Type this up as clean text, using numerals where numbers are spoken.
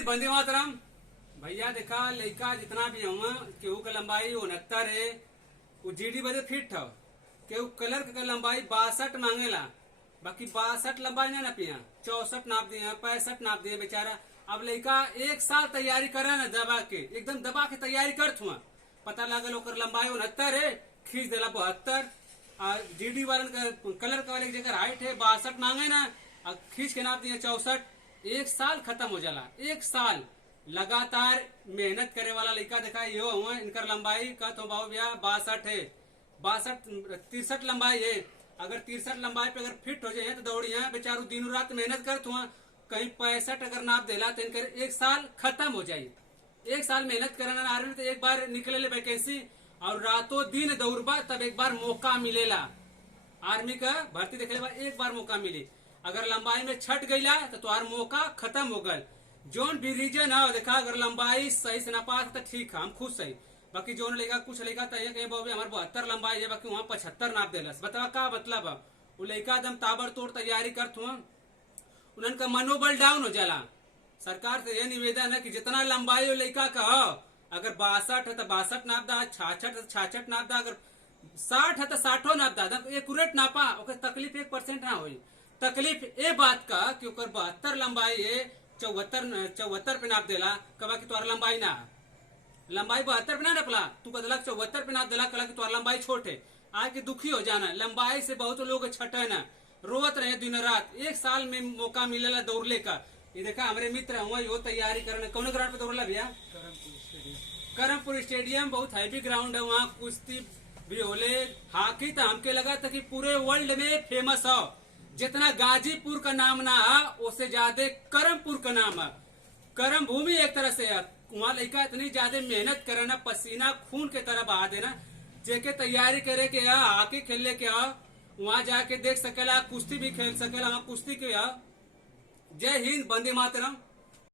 हिंद वंदे मातरम। भैया देखा लड़का जितना भी हुआ केहू का लंबाई 69 है, वो जीडी बदे फिट है। केहू क्लर्क का लंबाई 62 मांगेला, बाकी 62 लंबाई ना पिया 64 नाप दिए 65 नाप दिए बेचारा। अब लड़का एक साल तैयारी करे ना दबा के, एकदम दबा के तैयारी कर थुआ, पता लगल ओकर लंबाई 69 है, खींच देला 72। जीडी वालन का क्लर्क वाले की जगह हाइट है 62 मांगे ना, खींच के नाप दिए 64। एक साल खत्म हो जाला। एक साल लगातार मेहनत करे वाला लड़का देखा ये हुआ, इनकर लंबाई का तो भाव भैया 62 है, 63 लंबाई है। अगर 63 लंबाई पे अगर फिट हो जाए तो दौड़ी है बेचारू दिनों रात मेहनत कर हुआ, कहीं 65 अगर नाप देला तो इनकर एक साल खत्म हो जाये। एक साल मेहनत करना आर्मी तो एक बार निकले वैकेंसी और रातों दिन दौड़बा तब एक बार मौका मिलेला। आर्मी का भर्ती देखे एक बार मौका मिले, अगर लंबाई में छट गईला तो तुम्हार मौका खत्म हो गल। जोन भी रीजन है देखा, अगर लंबाई सही से ना पा तो ठीक है, हम खुद सही। बाकी जोन लेगा कुछ लेगा तो कहीं बाबू हमारे 72 लंबाई है, बाकी वहाँ 75 नाप देलस। बतावा का मतलब है, वो लड़का एकदम ताबड़तोड़ तैयारी करत हुआ, उनका मनोबल डाउन हो जाला। सरकार से यह निवेदन है कि जितना लंबाई हो लड़का का हो, अगर 62 है तो 62 नाप दा, 66 है तो 66 नाप दा, अगर 60 है तो 60 नाप दा, एक्यूरेट नापा, ओकर तकलीफ 1% ना होई। तकलीफ ए बात का कि ओकर 72 लंबाई है, 74 पे नाप देला, कबा की तुम्हारा लंबाई ना लंबाई 72 पे ना नपला, तू कदला 74 पे नाप देला, कला की तुम्हारा लंबाई छोटे आज के दुखी हो जाना। लंबाई से बहुत लोग छटे ना, रोवत रहे दिन रात। एक साल में मौका मिलेला दौड़ले का। ये देखा हमारे मित्र हुआ यो तैयारी करने, कौन ग्राउंड पे दौड़ला भैया? करमपुर स्टेडियम बहुत हैवी ग्राउंड है, वहाँ कुश्ती भी होले। हॉकी तो हमके लगा था कि पूरे वर्ल्ड में फेमस हो, जितना गाजीपुर का नाम ना है उससे ज्यादा करमपुर का नाम है। करम भूमि एक तरह से है, वहाँ लड़का इतनी ज्यादा मेहनत करे ना, पसीना खून के तरह बहा देना। जेके तैयारी करे के है, हॉकी खेलने के है, वहाँ जाके देख सकेला, कुश्ती भी खेल सकेला, वहाँ कुश्ती के है। जय हिंद, वंदे मातरम।